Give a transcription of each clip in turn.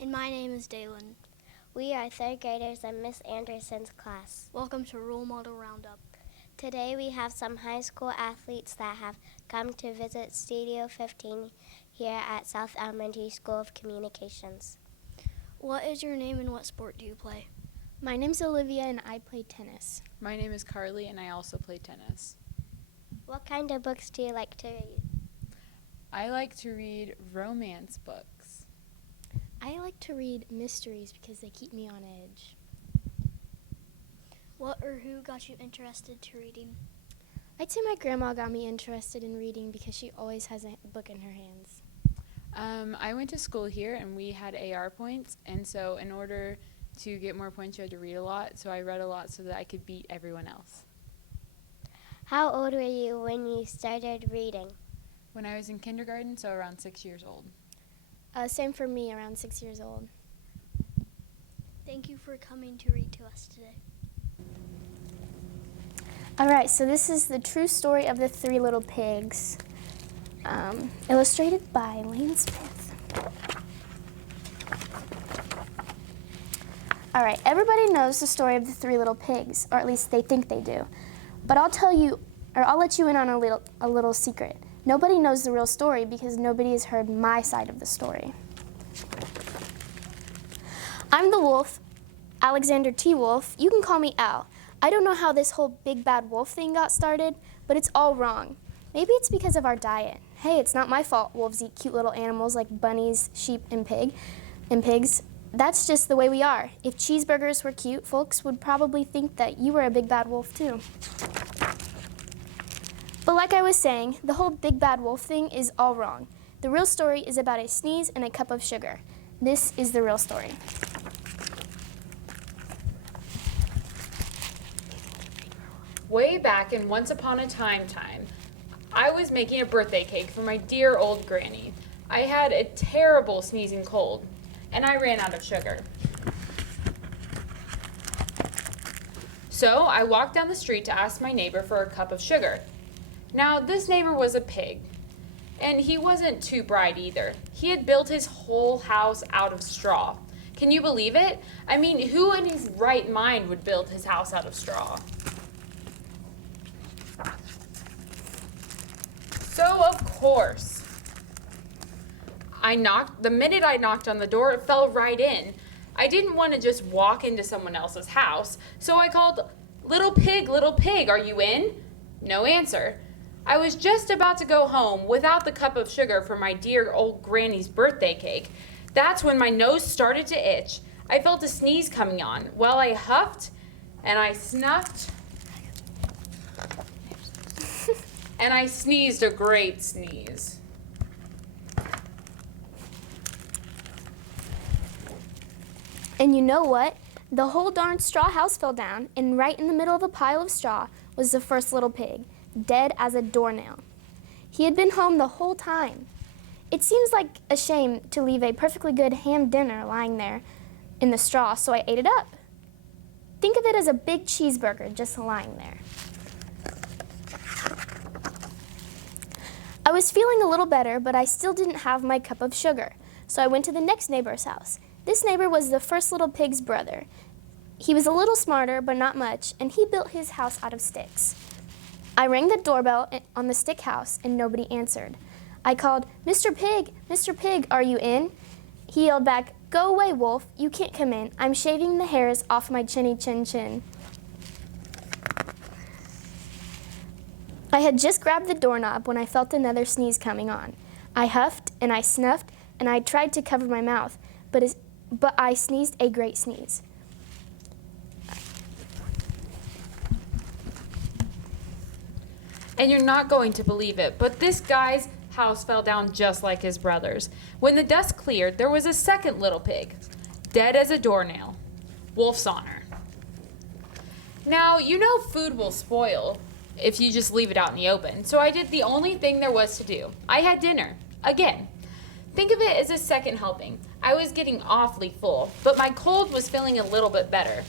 And my name is Dalen. We are third graders in Miss Anderson's class. Welcome to Role Model Roundup. Today we have some high school athletes that have come to visit Studio 15 here at South Elementary School of Communications. What is your name and what sport do you play? My name's Olivia and I play tennis. My name is Carly and I also play tennis. What kind of books do you like to read? I like to read romance books. I like to read mysteries because they keep me on edge. What or who got you interested to reading? I'd say my grandma got me interested in reading because she always has a book in her hands. I went to school here and we had AR points, and so in order to get more points you had to read a lot, so I read a lot so that I could beat everyone else. How old were you when you started reading? When I was in kindergarten, so around 6 years old. Same for me, around 6 years old. Thank you for coming to read to us today. All right, so this is the true story of the Three Little Pigs, illustrated by Lane Smith. All right, everybody knows the story of the Three Little Pigs, or at least they think they do. But I'll let you in on a little secret. Nobody knows the real story because nobody has heard my side of the story. I'm the wolf, Alexander T. Wolf. You can call me Al. I don't know how this whole big bad wolf thing got started, but it's all wrong. Maybe it's because of our diet. Hey, it's not my fault wolves eat cute little animals like bunnies, sheep, and pigs. That's just the way we are. If cheeseburgers were cute, folks would probably think that you were a big bad wolf too. But like I was saying, the whole big bad wolf thing is all wrong. The real story is about a sneeze and a cup of sugar. This is the real story. Way back in Once Upon a Time, I was making a birthday cake for my dear old granny. I had a terrible sneezing cold, and I ran out of sugar. So I walked down the street to ask my neighbor for a cup of sugar. Now, this neighbor was a pig, and he wasn't too bright either. He had built his whole house out of straw. Can you believe it? I mean, who in his right mind would build his house out of straw? So, of course, the minute I knocked on the door, it fell right in. I didn't want to just walk into someone else's house, so I called, little pig, are you in? No answer. I was just about to go home without the cup of sugar for my dear old granny's birthday cake. That's when my nose started to itch. I felt a sneeze coming on. Well, I huffed and I snuffed and I sneezed a great sneeze. And you know what? The whole darn straw house fell down, and right in the middle of a pile of straw was the first little pig, dead as a doornail. He had been home the whole time. It seems like a shame to leave a perfectly good ham dinner lying there in the straw, so I ate it up. Think of it as a big cheeseburger just lying there. I was feeling a little better, but I still didn't have my cup of sugar, so I went to the next neighbor's house. This neighbor was the first little pig's brother. He was a little smarter, but not much, and he built his house out of sticks. I rang the doorbell on the stick house, and nobody answered. I called, Mr. Pig, are you in? He yelled back, go away, Wolf, you can't come in. I'm shaving the hairs off my chinny chin. I had just grabbed the doorknob when I felt another sneeze coming on. I huffed and I snuffed and I tried to cover my mouth, but I sneezed a great sneeze. And you're not going to believe it, but this guy's house fell down just like his brother's. When the dust cleared, there was a second little pig, dead as a doornail. Wolf's honor. Now, you know food will spoil if you just leave it out in the open, so I did the only thing there was to do. I had dinner, again. Think of it as a second helping. I was getting awfully full, but my cold was feeling a little bit better.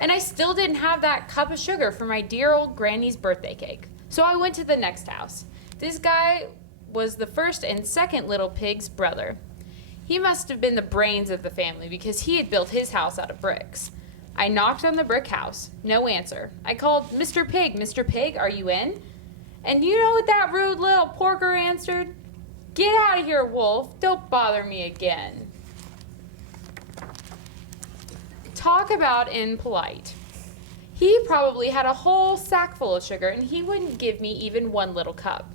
And I still didn't have that cup of sugar for my dear old granny's birthday cake. So I went to the next house. This guy was the first and second little pig's brother. He must have been the brains of the family because he had built his house out of bricks. I knocked on the brick house. No answer. I called, Mr. Pig, Mr. Pig, are you in? And you know what that rude little porker answered? Get out of here, Wolf. Don't bother me again. Talk about impolite. He probably had a whole sack full of sugar and he wouldn't give me even one little cup.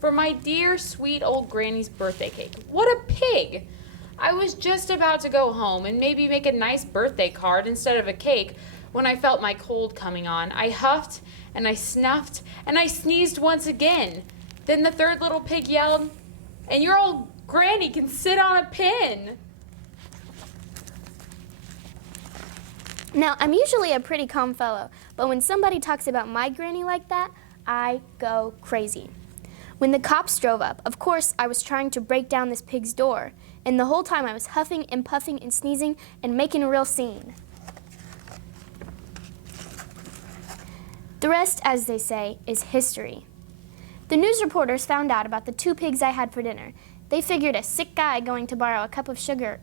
For my dear, sweet old granny's birthday cake. What a pig! I was just about to go home and maybe make a nice birthday card instead of a cake when I felt my cold coming on. I huffed and I snuffed and I sneezed once again. Then the third little pig yelled, "And your old granny can sit on a pin." Now, I'm usually a pretty calm fellow, but when somebody talks about my granny like that, I go crazy. When the cops drove up, of course, I was trying to break down this pig's door, and the whole time I was huffing and puffing and sneezing and making a real scene. The rest, as they say, is history. The news reporters found out about the 2 pigs I had for dinner. They figured a sick guy going to borrow a cup of sugar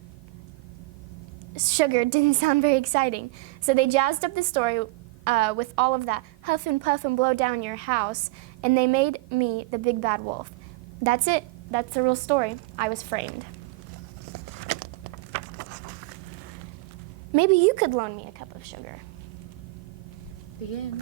didn't sound very exciting, so they jazzed up the story with all of that huff and puff and blow down your house, and they made me the big bad wolf. That's it. That's the real story. I was framed. Maybe you could loan me a cup of sugar. Begin.